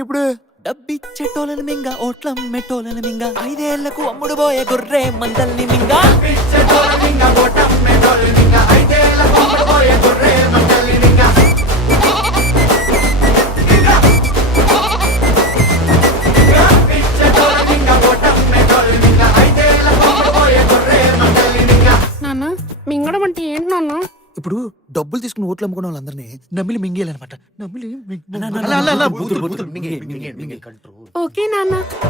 ఇప్పుడు డబ్బిచ్చేటోళ్ళని మింగ ఓట్లం మెట్టోళ్ళని మింగ. ఐదేళ్ళకు అమ్ముడు పోయే గొర్రె మందల్ని మింగ. నాన్న మింగడం అంటే ఏంటి నాన్న? ఇప్పుడు డబ్బులు తీసుకుని ఓట్లు అమ్ముకున్న వాళ్ళందరినీ నమ్మిలి మింగేయాలన్నమాట. నమ్మిలి ఓకే నాన్న. మింగే.